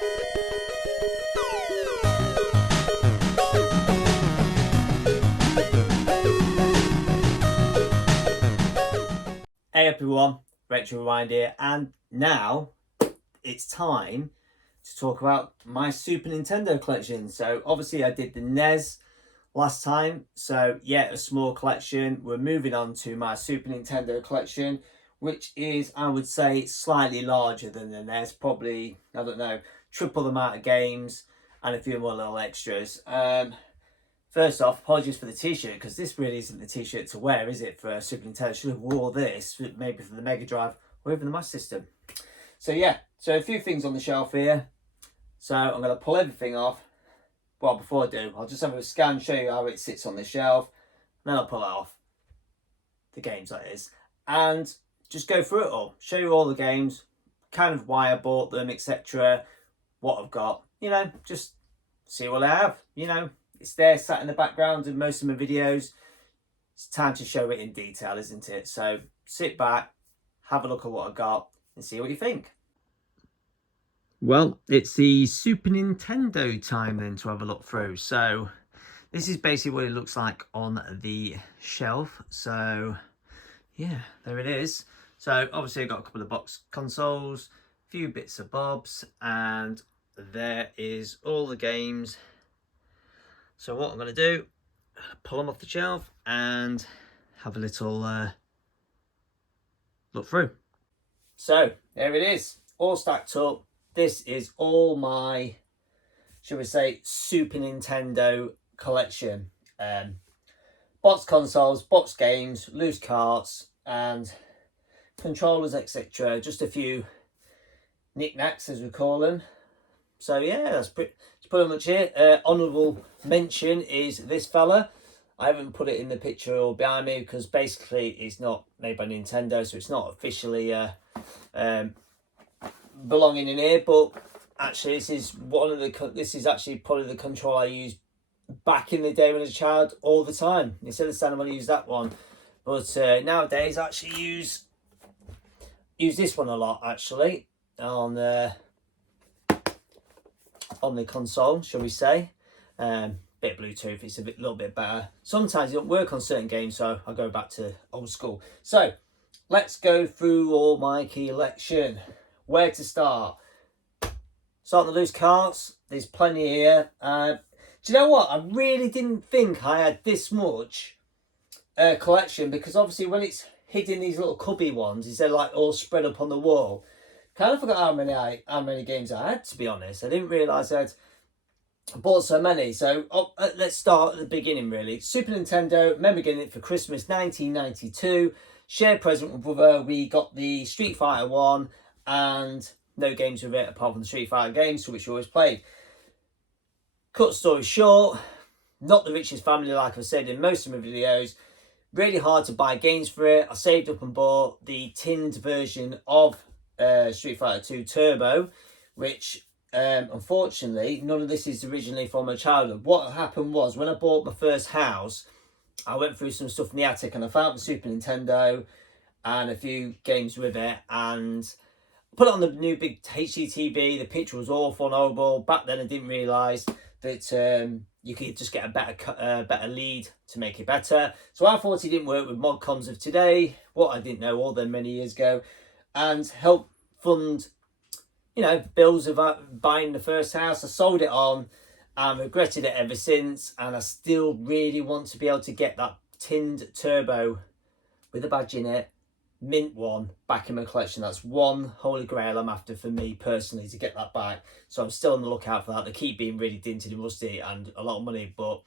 Hey everyone, RetroRewind here, and now it's time to talk about my Super Nintendo collection. So obviously I did the Snes last time, so yeah, a small collection. We're moving on to my Super Nintendo collection, which is, I would say, slightly larger than the Snes, probably, I don't know, triple the amount of games and a few more little extras. First off, apologies for the t-shirt, because this really isn't the t-shirt to wear, is it, for Super Nintendo? I should have wore this, maybe for the Mega Drive or even the Master System. So yeah, so a few things on the shelf here. So I'm going to pull everything off. Well, before I do, I'll just have a scan, show you how it sits on the shelf. Then I'll pull it off. The games, that is. And just go through it all. Show you all the games, kind of why I bought them, etc. What I've got. You know, just see what I have, you know. It's there sat in the background in most of my videos. It's time to show it in detail, isn't it? So sit back, have a look at what I got and see what you think. Well, it's the Super Nintendo time then to have a look through. So this is basically what it looks like on the shelf. So yeah, there it is. So obviously I've got a couple of box consoles, a few bits of bobs, and there is all the games. So what I'm going to do, pull them off the shelf and have a little look through. So there it is, all stacked up. This is all my, should we say, Super Nintendo collection. Box consoles, box games, loose carts and controllers, etc. Just a few knickknacks, as we call them. So yeah, that's pretty much it. Honourable mention is this fella. I haven't put it in the picture or behind me because basically it's not made by Nintendo, so it's not officially belonging in here. But actually, this is actually probably the controller I used back in the day when I was a child all the time. Instead of standing, I use that one. But nowadays, I actually use this one a lot actually on the console, shall we say. Bit of Bluetooth, it's a little bit better. Sometimes it don't work on certain games, so I'll go back to old school. So let's go through all my collection. Where to start? Start on the loose carts. There's plenty here. Do you know what? I really didn't think I had this much collection, because obviously when it's hidden these little cubby ones, is they're like all spread up on the wall. Kind of forgot how many games I had, to be honest. I didn't realise I'd bought so many. So let's start at the beginning, really. Super Nintendo, remember getting it for Christmas 1992. Shared present with brother. We got the Street Fighter 1 and no games with it apart from the Street Fighter games, which we always played. Cut story short, not the richest family, like I've said in most of my videos. Really hard to buy games for it. I saved up and bought the tinned version of Street Fighter 2 Turbo, which unfortunately none of this is originally from my childhood. What happened was, when I bought my first house, I went through some stuff in the attic and I found the Super Nintendo and a few games with it and put it on the new big HD TV. The picture was awful and horrible. Back then I didn't realise that you could just get a better lead to make it better. So I thought it didn't work with mod cons of today, what I didn't know all them many years ago, and help fund, you know, bills of buying the first house. I sold it on and regretted it ever since, and I still really want to be able to get that tinned Turbo with a badge in it, mint one, back in my collection. That's one holy grail I'm after for me personally, to get that back. So I'm still on the lookout for that. They keep being really dinted and rusty and a lot of money, but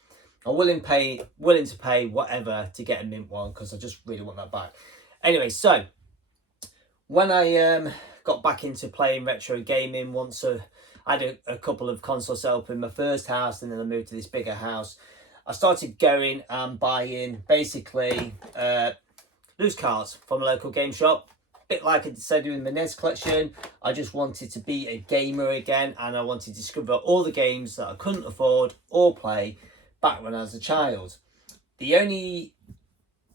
I'm willing to pay whatever to get a mint one, because I just really want that back. Anyway, so when I got back into playing retro gaming, I had a couple of consoles set up in my first house, and then I moved to this bigger house. I started going and buying basically loose carts from a local game shop. A bit like I said in the Snes collection, I just wanted to be a gamer again, and I wanted to discover all the games that I couldn't afford or play back when I was a child. The only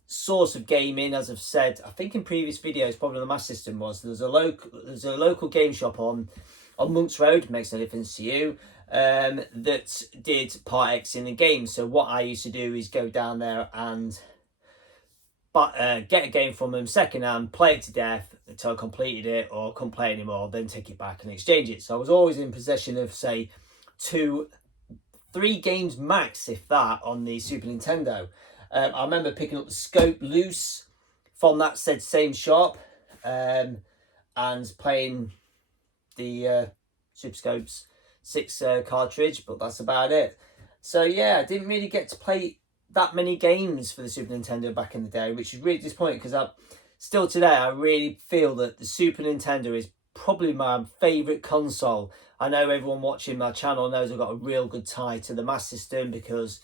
source of gaming, as I've said, I think in previous videos, probably the Master System, was there's a local game shop on on Monk's Road, makes no difference to you, that did Part X in the game. So what I used to do is go down there and get a game from them second hand, play it to death until I completed it or couldn't play anymore, then take it back and exchange it. So I was always in possession of, say, 2-3 games max, if that, on the Super Nintendo. I remember picking up the scope loose from that same shop and playing the Super Scopes 6 cartridge, but that's about it. So yeah, I didn't really get to play that many games for the Super Nintendo back in the day, which is really disappointing, because still today I really feel that the Super Nintendo is probably my favourite console. I know everyone watching my channel knows I've got a real good tie to the Master System, because,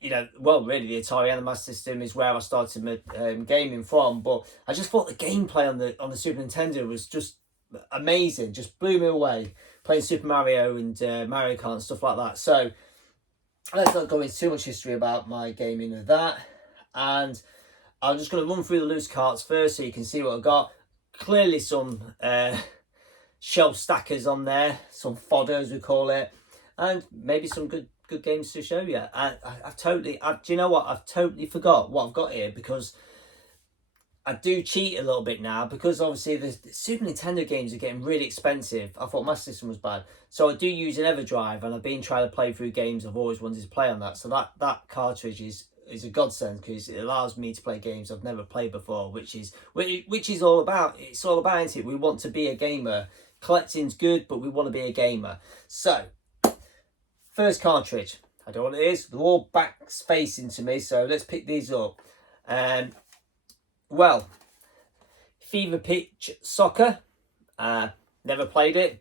you know, well, really the Atari and the Master System is where I started my gaming from. But I just thought the gameplay on the Super Nintendo was just amazing, just blew me away, playing Super Mario and Mario Kart and stuff like that. So let's not go into too much history about my gaming of that, and I'm just going to run through the loose carts first so you can see what I've got. Clearly some shelf stackers on there, some fodder as we call it, and maybe some good games to show you. Do you know what? I've totally forgot what I've got here, because I do cheat a little bit now, because obviously the Super Nintendo games are getting really expensive. I thought Master System was bad. So I do use an EverDrive, and I've been trying to play through games I've always wanted to play on that. So that cartridge is a godsend, because it allows me to play games I've never played before, which is all about. It's all about, isn't it? We want to be a gamer. Collecting's good, but we want to be a gamer. So, first cartridge. I don't know what it is. They're all backs facing to me, so let's pick these up. Well, Fever Pitch Soccer. Never played it.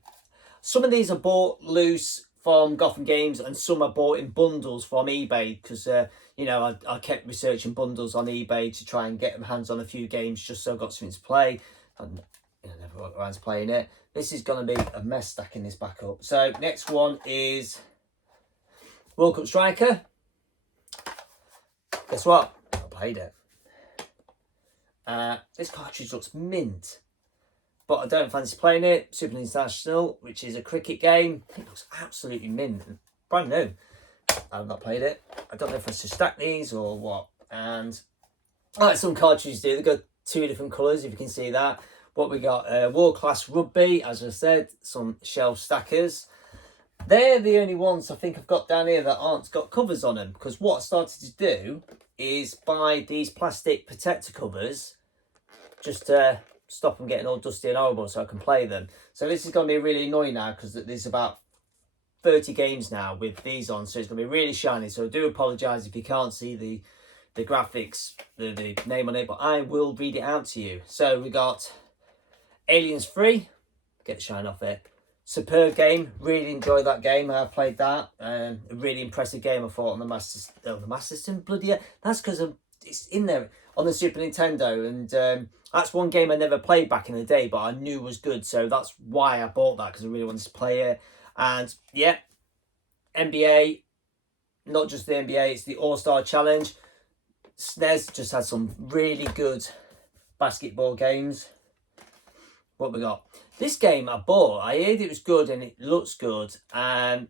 Some of these are bought loose from Gotham Games, and some are bought in bundles from eBay, because you know, I kept researching bundles on eBay to try and get my hands on a few games, just so I got something to play. And you know, never got around to playing it. This is going to be a mess stacking this back up. So next one is World Cup Striker. Guess what? I played it. This cartridge looks mint, but I don't fancy playing it. Super International, which is a cricket game. It looks absolutely mint, brand new. I've not played it. I don't know if I should stack these or what. And like some cartridges do, they've got 2 different colours, if you can see that. What we got, World Class Rugby, as I said, some shelf stackers. They're the only ones I think I've got down here that aren't got covers on them, because what I started to do is buy these plastic protector covers just to stop them getting all dusty and horrible, so I can play them. So this is going to be really annoying now, because there's about 30 games now with these on, so it's going to be really shiny. So I do apologise if you can't see the graphics, the name on it, but I will read it out to you. So we got Aliens 3, get the shine off it. Superb game, really enjoyed that game. I played that, a really impressive game I thought on the Master System. Bloody hell, that's because it's in there on the Super Nintendo, and that's one game I never played back in the day, but I knew was good, so that's why I bought that, because I really wanted to play it. And yeah, NBA, not just the NBA, it's the All-Star Challenge. Snes just had some really good basketball games. What we got? This game I bought, I heard it was good and it looks good, and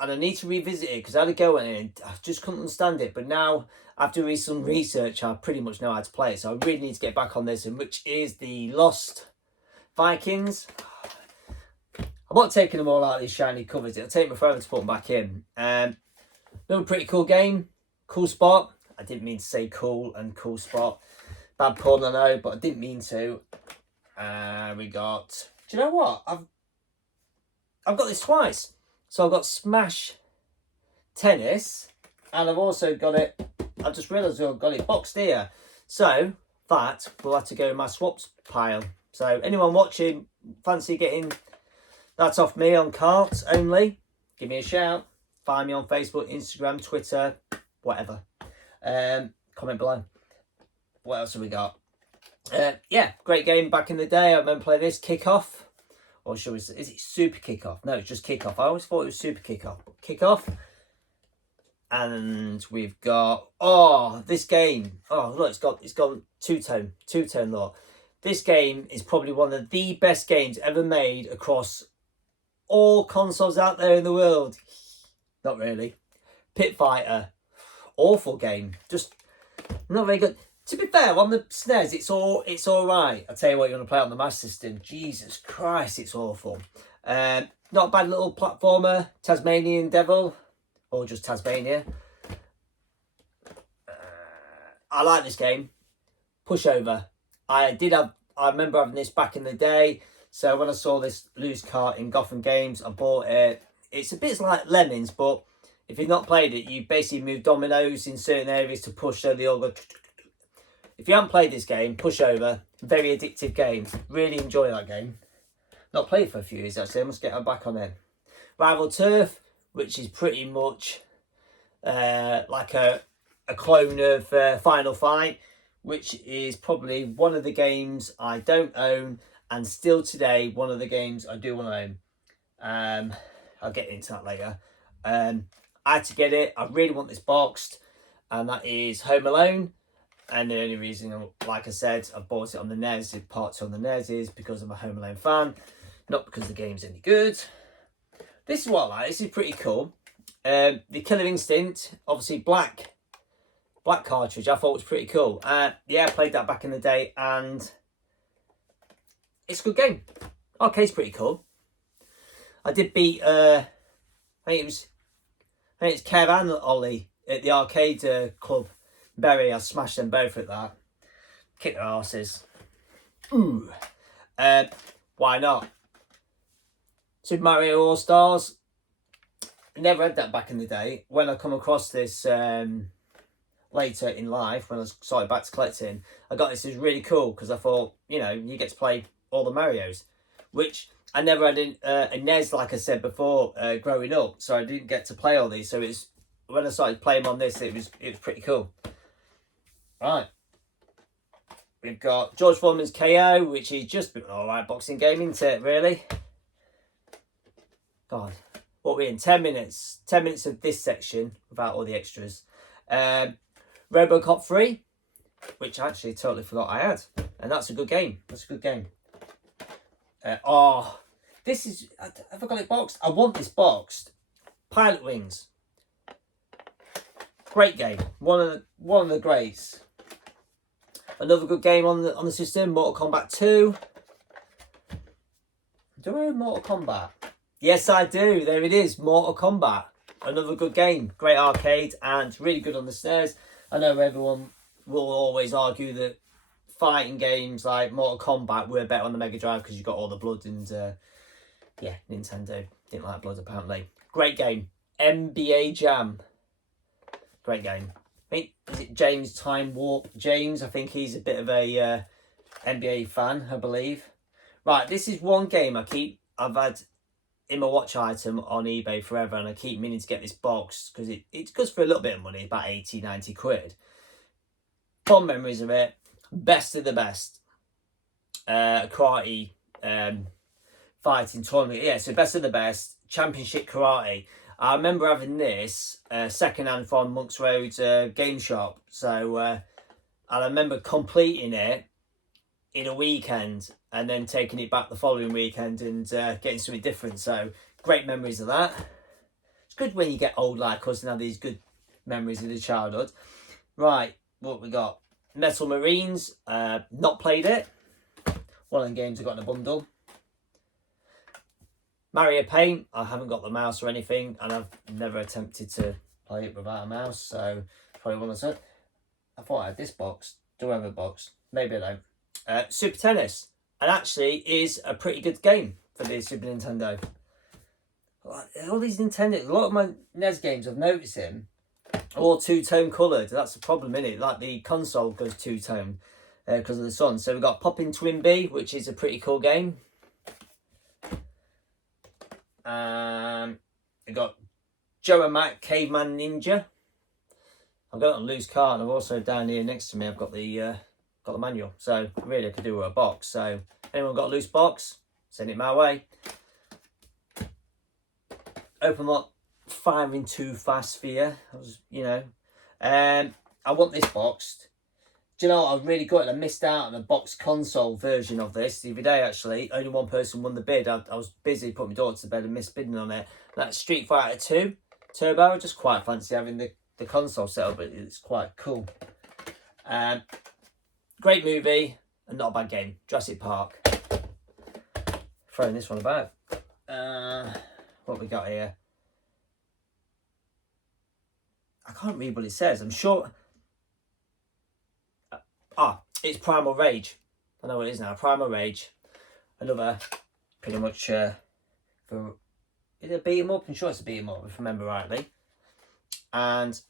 I need to revisit it, because I had a go at it and I just couldn't understand it. But now, after doing some research, I pretty much know how to play it, so I really need to get back on this, and which is the Lost Vikings. I'm not taking them all out of these shiny covers. It'll take me forever to put them back in. Another pretty cool game, cool spot. I didn't mean to say cool and cool spot. Bad pun, I know, but I didn't mean to. We got, do you know what? I've got this twice. So I've got Smash Tennis, and I've also got it, I just realised I've got it boxed here. So that will have to go in my swaps pile. So anyone watching, fancy getting that off me on carts only, give me a shout. Find me on Facebook, Instagram, Twitter, whatever. Comment below. What else have we got? Yeah, great game back in the day. I remember playing this, Kickoff. Or should we say, is it Super Kickoff? No, it's just Kickoff. I always thought it was Super Kickoff. Kickoff. And we've got, this game. Oh, look, it's gone two-tone look. This game is probably one of the best games ever made across all consoles out there in the world. Not really. Pit Fighter, awful game. Just not very good. To be fair, on the Snes, it's all right. I tell you what, you want to play on the Master System. Jesus Christ, it's awful. Not a bad little platformer. Tasmanian Devil, or just Tasmania. I like this game. Pushover. I remember having this back in the day. So when I saw this loose cart in Gotham Games, I bought it. It's a bit like Lemmings, but if you've not played it, you basically move dominoes in certain areas to push so they all go. If you haven't played this game, Pushover, very addictive game. Really enjoy that game. Not played for a few years actually. I must get back on it. Rival Turf, which is pretty much like a clone of Final Fight, which is probably one of the games I don't own, and still today one of the games I do want to own. I'll get into that later. I had to get it. I really want this boxed, and that is Home Alone. And the only reason, like I said, I bought it on the NES, part 2 on the NES, is because I'm a Home Alone fan, not because the game's any good. This is what I like. This is pretty cool. The Killer Instinct, obviously black cartridge, I thought was pretty cool. Yeah, I played that back in the day, and it's a good game. Arcade's pretty cool. I did beat, I think it's Kev and Ollie at the arcade club. Berry, I smashed them both at that. Kick their arses. Ooh. Why not? Super Mario All Stars. Never had that back in the day. When I come across this later in life, when I started back to collecting, I got this. Is really cool because I thought, you know, you get to play all the Marios, which I never had a NES, like I said before, growing up. So I didn't get to play all these. So it's when I started playing on this, it was pretty cool. Right, we've got George Foreman's KO, which is just an alright boxing game, isn't it, really? God, what are we in? 10 minutes. 10 minutes of this section without all the extras. Robocop 3, which I actually totally forgot I had. And that's a good game. That's a good game. This is... Have I got it boxed? I want this boxed. Pilot Wings. Great game. One of the greats. Another good game on the system, Mortal Kombat 2. Do I have Mortal Kombat? Yes, I do. There it is, Mortal Kombat. Another good game. Great arcade and really good on the SNES. I know everyone will always argue that fighting games like Mortal Kombat were better on the Mega Drive because you got all the blood and yeah, Nintendo didn't like blood apparently. Great game. NBA Jam. Great game. I think, is it James Time Warp James? I think he's a bit of a NBA fan, I believe. Right, this is one game I've had in my watch item on eBay forever, and I keep meaning to get this box because it goes for a little bit of money, about 80, 90 quid. Fond memories of it. Best of the best. Karate fighting tournament. Yeah, so best of the best. Championship karate. I remember having this second-hand from Monk's Road game shop. So I remember completing it in a weekend and then taking it back the following weekend and getting something different. So great memories of that. It's good when you get old like us and have these good memories of the childhood. Right, what we got? Metal Marines. Not played it. One of the games I got in a bundle. Mario Paint, I haven't got the mouse or anything, and I've never attempted to play it without a mouse, so probably one of those. I thought I had this box. Do I have a box? Maybe I don't. Super Tennis, and actually is a pretty good game for the Super Nintendo. All these Nintendo, a lot of my NES games I've noticed him, all two-tone coloured. That's the problem, isn't it? Like the console goes two-tone because of the sun. So we've got Poppin' Twin Bee, which is a pretty cool game. I got Joe and Mac Caveman Ninja. I've got it on loose card, and I've also down here next to me I've got the manual. So really I could do with a box. So anyone got a loose box, send it my way. Open lot firing too fast for you. I was, you know. I want this boxed. Do you know what? I was really good. I missed out on a box console version of this the other day, actually. Only one person won the bid. I was busy putting my daughter to bed and missed bidding on it. That's Street Fighter 2 Turbo. I just quite fancy having the console set up. It's quite cool. Great movie and not a bad game. Jurassic Park. Throwing this one about. What we got here? I can't read what it says. I'm sure... it's Primal Rage. I know what it is now. Primal Rage. Another, pretty much, is it a beat 'em up? I'm sure it's a beat 'em up, if I remember rightly. And,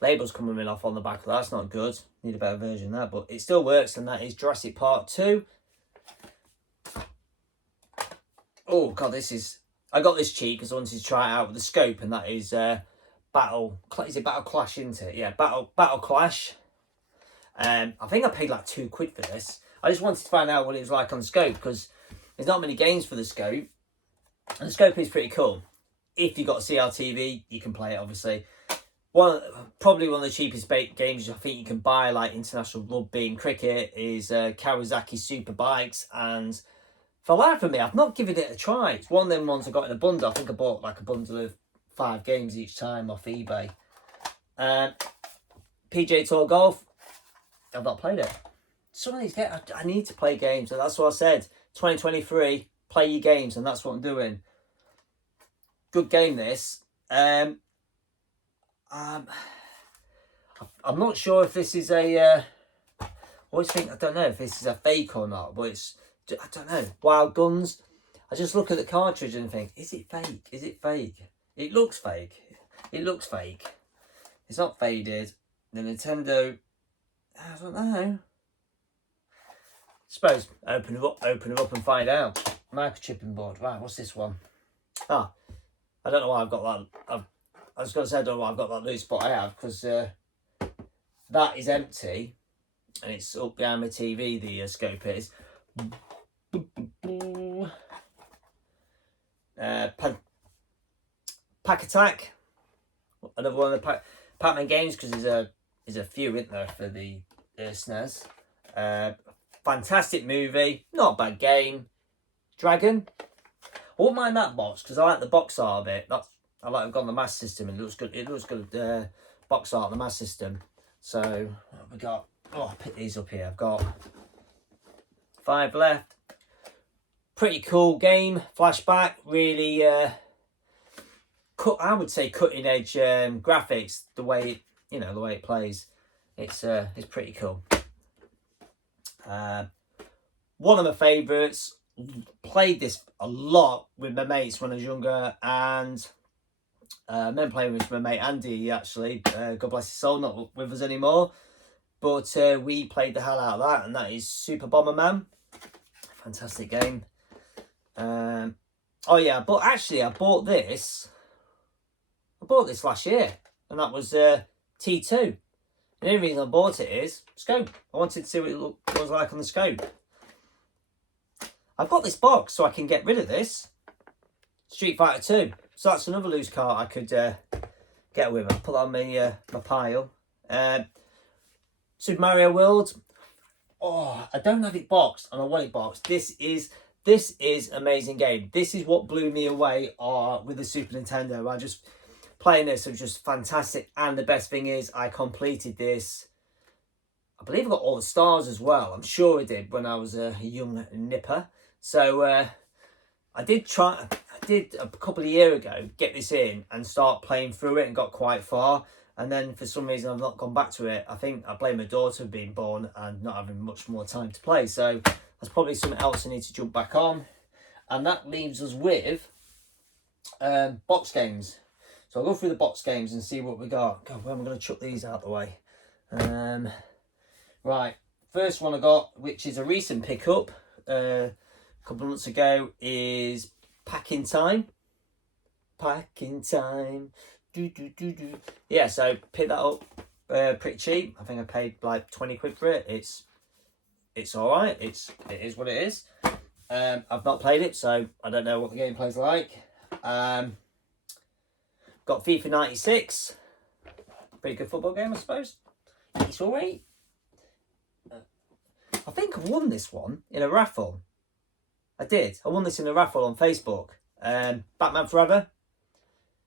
labels coming off on the back of that. That's not good. Need a better version of that, but it still works, and that is Jurassic Park 2. Oh, God, this is... I got this cheap because I wanted to try it out with the scope, and that is Battle... Is it Battle Clash, isn't it? Yeah, Battle Clash. I think I paid like £2 for this. I just wanted to find out what it was like on scope, because there's not many games for the scope. And the scope is pretty cool. If you've got a CRTV, you can play it, obviously. Probably one of the cheapest games I think you can buy, like international rugby and cricket, is Kawasaki Super Bikes. And for the life of me, I've not given it a try. It's one of them ones I got in a bundle. I think I bought like a bundle of 5 games each time off eBay. PGA Tour Golf. I've not played it. Some of these games, I need to play games, and that's what I said. 2023, play your games, and that's what I'm doing. Good game, this. I'm not sure if this is a... I don't know if this is a fake or not, but it's... I don't know. Wild Guns. I just look at the cartridge and think, is it fake? Is it fake? It looks fake. It looks fake. It's not faded. The Nintendo... I don't know. Suppose open it up and find out. Microchipping board. Right, what's this one? I don't know why I've got that. I was going to say I don't know why I've got that loose, but I have, because that is empty and it's up behind my TV. The scope is. Pack Attack. Another one of the Pac-Man games, because there's a few in there for the Snes. Fantastic movie, not a bad game. Dragon. I wouldn't mind that box, because I like the box art of it. I like I've got the Mass System, and it looks good. It looks good. Box art on the Mass System. So what have we got? Oh, I'll pick these up here. I've got 5 left. Pretty cool game. Flashback. Really, I would say cutting edge graphics. The way it plays. It's pretty cool. One of my favourites. Played this a lot with my mates when I was younger, and I remember playing with my mate Andy, actually. God bless his soul, not with us anymore. But we played the hell out of that, and that is Super Bomberman. Fantastic game. Oh yeah, but actually I bought this last year, and that was T2. And the only reason I bought it is scope. I wanted to see what it was like on the scope. I've got this box so I can get rid of this. Street Fighter 2. So that's another loose cart I could get with. I'll put that on my pile. Super Mario World. Oh, I don't have it boxed, and I want it boxed. This is amazing game. This is what blew me away with the Super Nintendo. Playing this was just fantastic. And the best thing is I completed this. I believe I got all the stars as well. I'm sure I did when I was a young nipper. So I did a couple of years ago get this in and start playing through it, and got quite far. And then for some reason I've not gone back to it. I think I blame my daughter for being born and not having much more time to play. So that's probably something else I need to jump back on. And that leaves us with box games. So I'll go through the box games and see what we got. God, where am I going to chuck these out of the way? Right, first one I got, which is a recent pickup, a couple of months ago, is Packing Time. Packing Time. Yeah, so picked that up pretty cheap. I think I paid like 20 quid for it. It's all right. It is what it is. I've not played it, so I don't know what the gameplay's like. Got FIFA 96. Pretty good football game, I suppose. It's all right. I think I won this one in a raffle. I did. I won this in a raffle on Facebook. Batman Forever.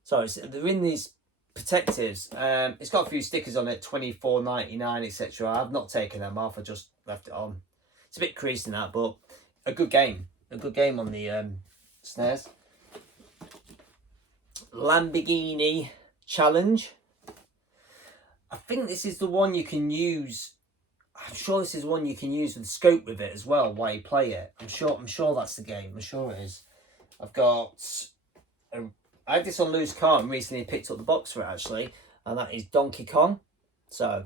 So they're in these protectives. It's got a few stickers on it, $24.99, etc. I've not taken them off. I just left it on. It's a bit creased in that, but a good game. A good game on the Snes. Lamborghini Challenge. I think this is the one you can use. I'm sure this is one you can use with scope with it as well while you play it. I'm sure that's the game. I'm sure it is. I had this on loose cart and recently picked up the box for it actually, and that is Donkey Kong. So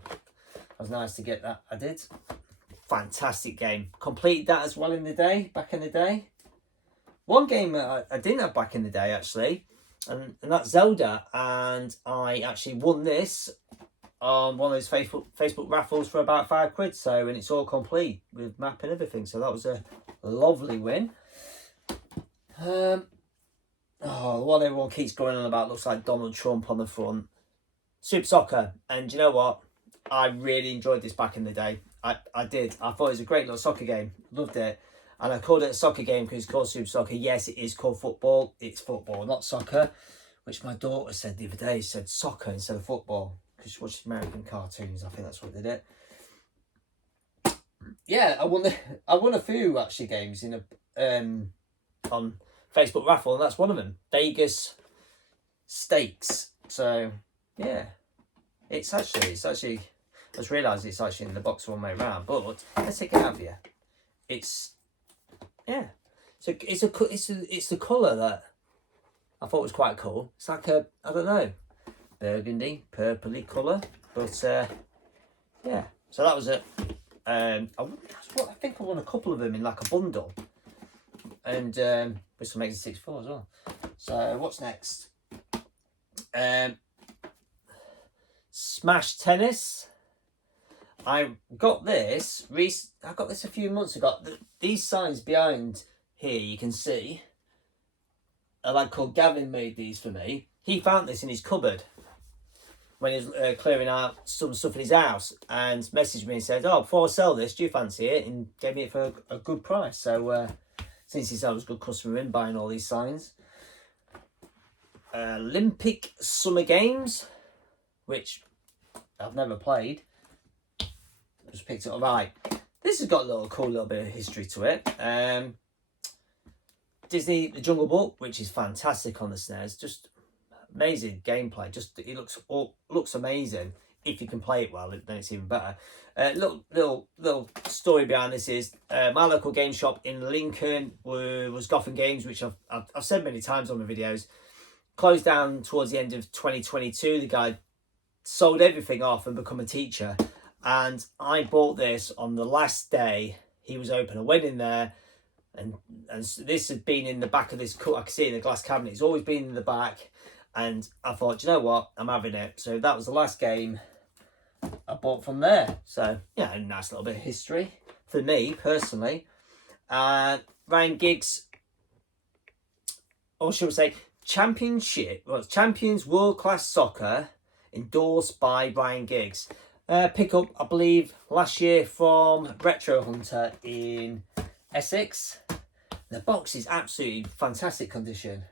it was nice to get that. I did. Fantastic game. Completed that as well back in the day. One game I didn't have back in the day actually, and that's Zelda, and I actually won this on one of those Facebook raffles for about £5. So, and it's all complete with map and everything. So that was a lovely win. Oh, the one everyone keeps going on about looks like Donald Trump on the front. Super Soccer. And you know what? I really enjoyed this back in the day. I did. I thought it was a great little soccer game. Loved it. And I called it a soccer game because it's called Super Soccer. Yes, it is called football. It's football, not soccer. Which my daughter said the other day. She said soccer instead of football. Because she watches American cartoons. I think that's what they did it. Yeah, I won a few actually games in on Facebook raffle, and that's one of them. Vegas Stakes. So yeah, it's actually. I just realised it's actually in the box one way around. But let's take it out for you. It's So it's the colour that I thought was quite cool. It's like a, I don't know, burgundy, purpley colour. But yeah, so that was it. I think I won a couple of them in like a bundle. And with some X64 as well. So what's next? Smash Tennis. I got this a few months ago. These signs behind here you can see. A lad called Gavin made these for me. He found this in his cupboard when he was clearing out some stuff in his house, and messaged me and said, "Oh, before I sell this, do you fancy it?" And gave me it for a good price. So since he said I was a good customer in buying all these signs. Olympic Summer Games, which I've never played. Just picked it up. Right, this has got a cool little bit of history to it. Disney The Jungle Book, which is fantastic on the Snes. Just amazing gameplay. Just it looks amazing. If you can play it well, then it's even better. Little story behind this is my local game shop in Lincoln was Gotham Games, which I've said many times on my videos. Closed down towards the end of 2022. The guy sold everything off and become a teacher. And I bought this on the last day he was open. I went in there, and this had been in the back of this. I can see it in the glass cabinet. It's always been in the back. And I thought, you know what? I'm having it. So that was the last game I bought from there. So yeah, a nice little bit of history for me personally. Ryan Giggs, or should we say, Champions World Class Soccer, endorsed by Ryan Giggs. Pick up, I believe, last year from Retro Hunter in Essex. The box is absolutely fantastic condition.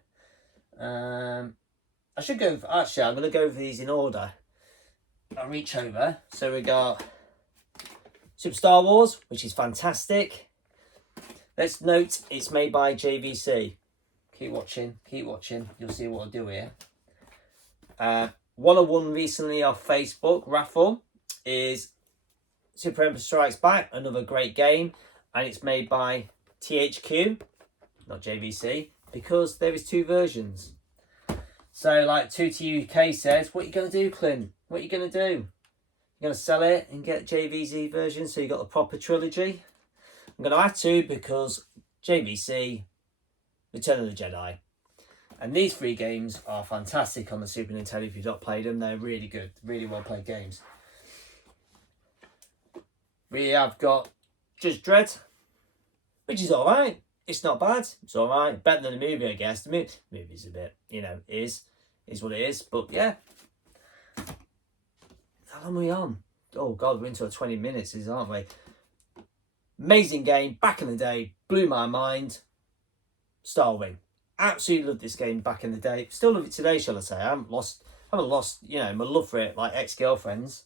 I should go, actually, I'm going to go over these in order. I'll reach over. So we got Super Star Wars, which is fantastic. Let's note it's made by JVC. Keep watching, you'll see what I'll do here. One I won recently off Facebook raffle is Super Emperor Strikes Back, another great game, and it's made by THQ, not JVC, because there is two versions. So like 2TUK says, what are you going to do, Clint? What are you going to do? You're going to sell it and get JVC version, so you got the proper trilogy? I'm going to have to, because JVC, Return of the Jedi. And these three games are fantastic on the Super Nintendo. If you've not played them, they're really good, really well played games. We have got Judge Dredd, which is alright. It's not bad. It's alright. Better than the movie, I guess. The movie's a bit, is what it is. But yeah. How long are we on? Oh God, we're into 20 minutes, aren't we? Amazing game, back in the day, blew my mind. Starving. Absolutely loved this game back in the day. Still love it today, shall I say. I haven't lost, you know, my love for it like ex-girlfriends.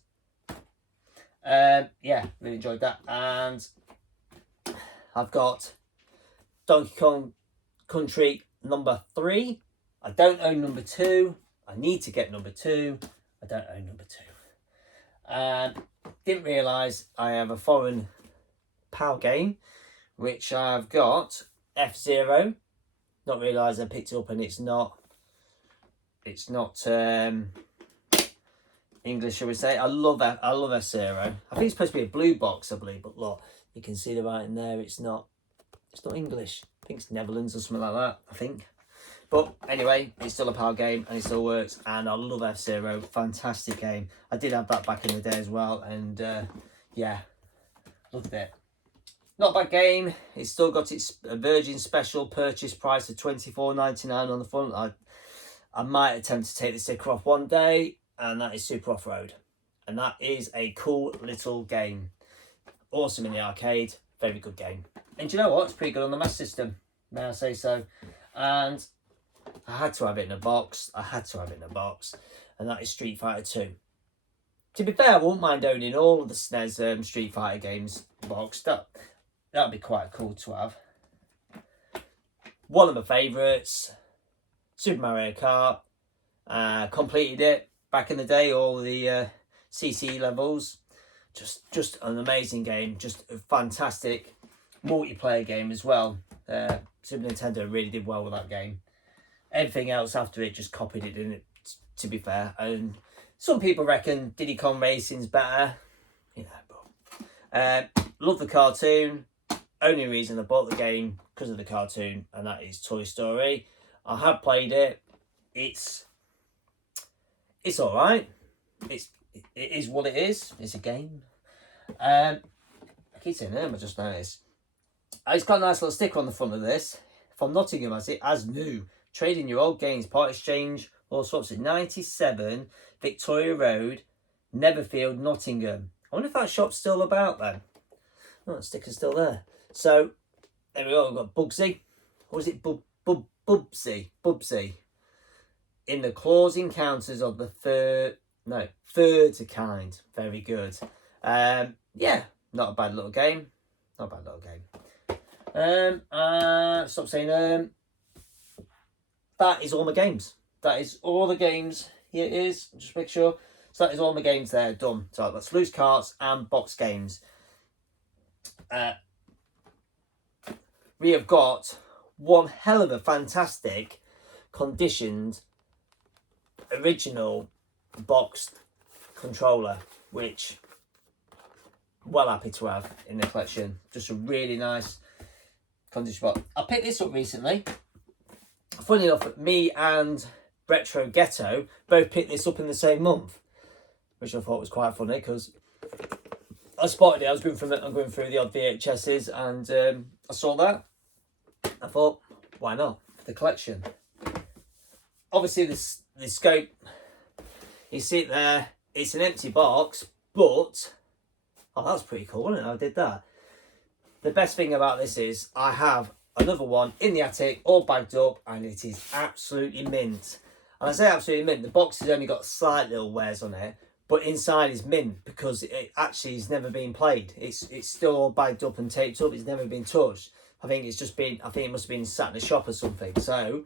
Yeah, really enjoyed that. And I've got Donkey Kong Country number 3. I don't own number 2. I need to get number 2. I don't own number 2. Didn't realise I have a foreign PAL game, which I've got F-Zero. Not realised I picked it up, and it's not English, shall we say. I love F-Zero. I think it's supposed to be a blue box, I believe, but look, you can see the writing there. It's not English. I think it's Netherlands or something like that, I think. But anyway, it's still a PAL game and it still works, and I love F-Zero. Fantastic game. I did have that back in the day as well, and yeah, loved it. Not a bad game. It's still got its Virgin special purchase price of $24.99 on the front. I might attempt to take the sticker off one day, and that is Super Off-Road. And that is a cool little game. Awesome in the arcade. Very good game. And do you know what? It's pretty good on the Master System, may I say so. And I had to have it in a box. And that is Street Fighter 2. To be fair, I wouldn't mind owning all of the Snes Street Fighter games boxed up. That'd be quite cool to have. One of my favourites, Super Mario Kart. Completed it back in the day, all the CC levels. Just an amazing game. Just a fantastic multiplayer game as well. Super Nintendo really did well with that game. Everything else after it just copied it, didn't it, to be fair. And some people reckon Diddy Kong Racing's better. You know, but love the cartoon. Only reason I bought the game because of the cartoon, and that is Toy Story. I have played it. It's all right. It is what it is. It's a game. I keep saying I just noticed. It's got a nice little sticker on the front of this. From Nottingham, as new. Trading your old games, part exchange, all sorts. 97 Victoria Road, Netherfield, Nottingham. I wonder if that shop's still about then. Oh, the sticker's still there. So, there we go. We've got Bugsy. Or is it Bubsy? Bubsy. In the claws encounters of the third to kind. Very good. Yeah, not a bad little game. Stop saying that is all my games. That is all the games. Here it is. Just make sure. So that is all my games there done. So that's loose carts and box games. We have got one hell of a fantastic conditioned original boxed controller, which well happy to have in the collection. Just a really nice condition box. I picked this up recently. Funny enough, me and Retro Ghetto both picked this up in the same month, which I thought was quite funny because I spotted it. I was going through the odd VHSs, and I saw that. I thought, why not for the collection? Obviously, the scope, you see it there. It's an empty box, but oh, that's pretty cool, isn't it? I did that. The best thing about this is I have another one in the attic, all bagged up, and it is absolutely mint. And I say absolutely mint. The box has only got slight little wears on it, but inside is mint because it actually has never been played. It's still all bagged up and taped up. It's never been touched. I think it must have been sat in the shop or something. So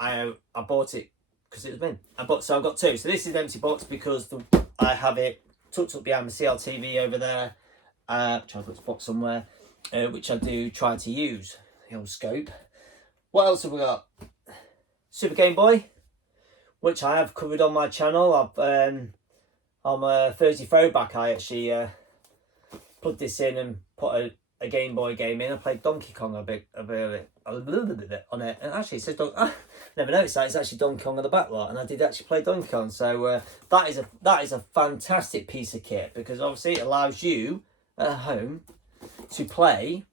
I bought it because it was mint. So I've got two. So this is an empty box because I have it tucked up behind my CLTV over there. Which I've got to spot somewhere. Which I do try to use. The old scope. What else have we got? Super Game Boy, which I have covered on my channel. On my Thursday throwback, I actually plugged this in and put a Game Boy game in. I played Donkey Kong a little bit on it, and actually it says never noticed that it's actually Donkey Kong on the back lot, and I did actually play Donkey Kong. So that is a fantastic piece of kit because obviously it allows you at home to play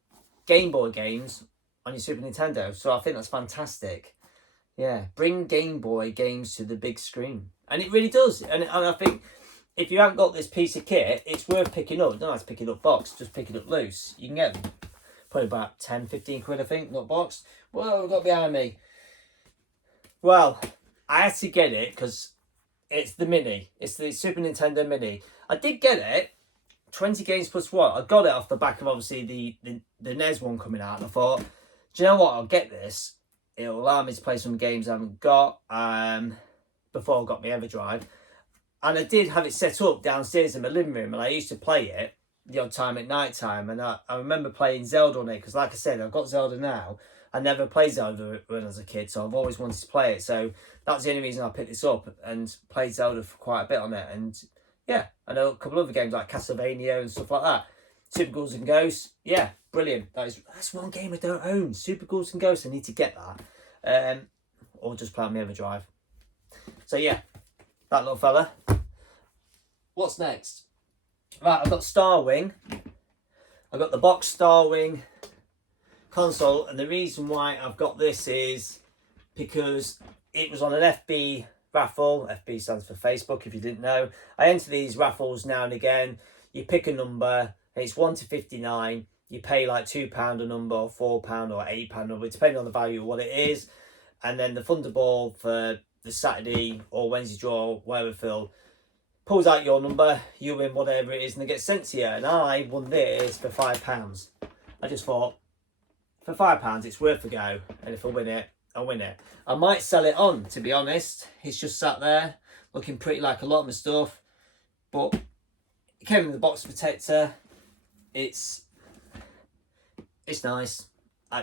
Game Boy games on your Super Nintendo. So I think that's fantastic. Yeah, bring Game Boy games to the big screen, and it really does. And I think if you haven't got this piece of kit, it's worth picking up. You don't have to pick it up boxed, just pick it up loose. You can get them probably about 10, 15 quid, I think, not boxed. Whoa, got behind me. Well, I had to get it because it's the Mini. It's the Super Nintendo Mini. I did get it, 20 games plus one. I got it off the back of obviously the NES one coming out, and I thought, do you know what? I'll get this. It'll allow me to play some games I haven't got before I got my EverDrive. And I did have it set up downstairs in my living room, and I used to play it the odd time at night time. And I remember playing Zelda on it because, like I said, I've got Zelda now. I never played Zelda when I was a kid, so I've always wanted to play it. So that's the only reason I picked this up and played Zelda for quite a bit on it. And yeah, I know a couple of other games like Castlevania and stuff like that. Super Ghouls and Ghosts, yeah, brilliant. That's one game I don't own. Super Ghouls and Ghosts, I need to get that. Or just play on my EverDrive. So yeah, that little fella. What's next? Right, I've got Starwing. I've got the box Starwing console, and the reason why I've got this is because it was on an FB raffle. FB stands for Facebook, if you didn't know. I enter these raffles now and again. You pick a number, and it's 1 to 59. You pay like £2 a number, or £4 or £8 number, depending on the value of what it is. And then the Thunderball for the Saturday or Wednesday draw, whatever, Phil pulls out your number, you win whatever it is, and it gets sent to you. And I won this for £5. I just thought, for £5, it's worth a go. And if I win it, I'll win it. I might sell it on, to be honest. It's just sat there, looking pretty like a lot of my stuff. But it came in the box protector. It's nice.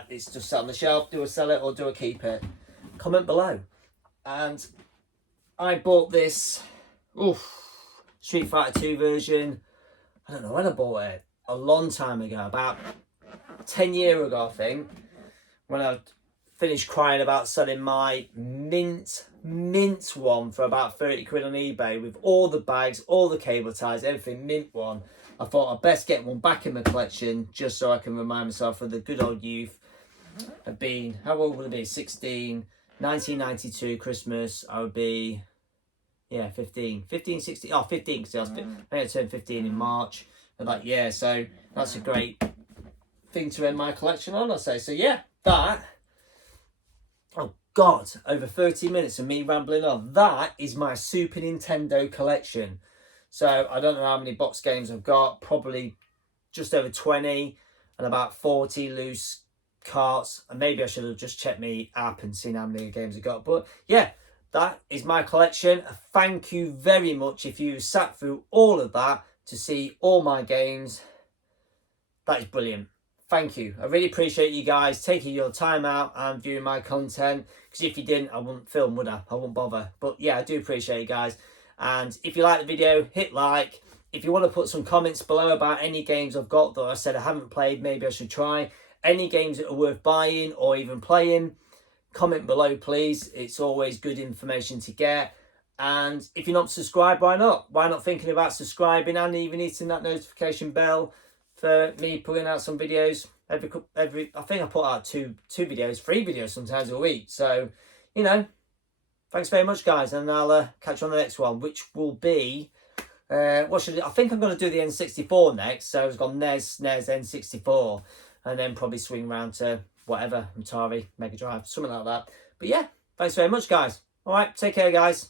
It's just sat on the shelf. Do I sell it or do I keep it? Comment below. And I bought this Street Fighter 2 version. I don't know when I bought it. A long time ago, about 10 years ago, I think, when I finished crying about selling my mint one for about 30 quid on eBay with all the bags, all the cable ties, everything, mint one. I thought I'd best get one back in my collection just so I can remind myself of the good old youth of being, how old would I be? 16, 1992 Christmas, I would be, yeah, 15, 16, oh, 15, because I think I turned 15 in March of that year, so that's a great thing to end my collection on, I'll say. So yeah, that, oh God, over 30 minutes of me rambling on, that is my Super Nintendo collection. So I don't know how many box games I've got, probably just over 20 and about 40 loose carts, and maybe I should have just checked my app and seen how many games I got. But yeah, that is my collection. Thank you very much if you sat through all of that to see all my games. That is brilliant. Thank you. I really appreciate you guys taking your time out and viewing my content, because if you didn't, I wouldn't film, would I? I wouldn't bother. But yeah, I do appreciate you guys. And if you like the video, hit like. If you want to put some comments below about any games I've got that I said I haven't played, maybe I should try, any games that are worth buying or even playing, comment below please. It's always good information to get. And if you're not subscribed, why not? Why not thinking about subscribing and even hitting that notification bell for me putting out some videos every I think I put out two videos, 3 videos sometimes a week. So, you know, thanks very much guys, and I'll catch you on the next one, which will be what should I think I'm going to do the N64 next. So I've got NES, N64, and then probably swing around to whatever, Atari, Mega Drive, something like that. But yeah, thanks very much guys. All right, take care guys.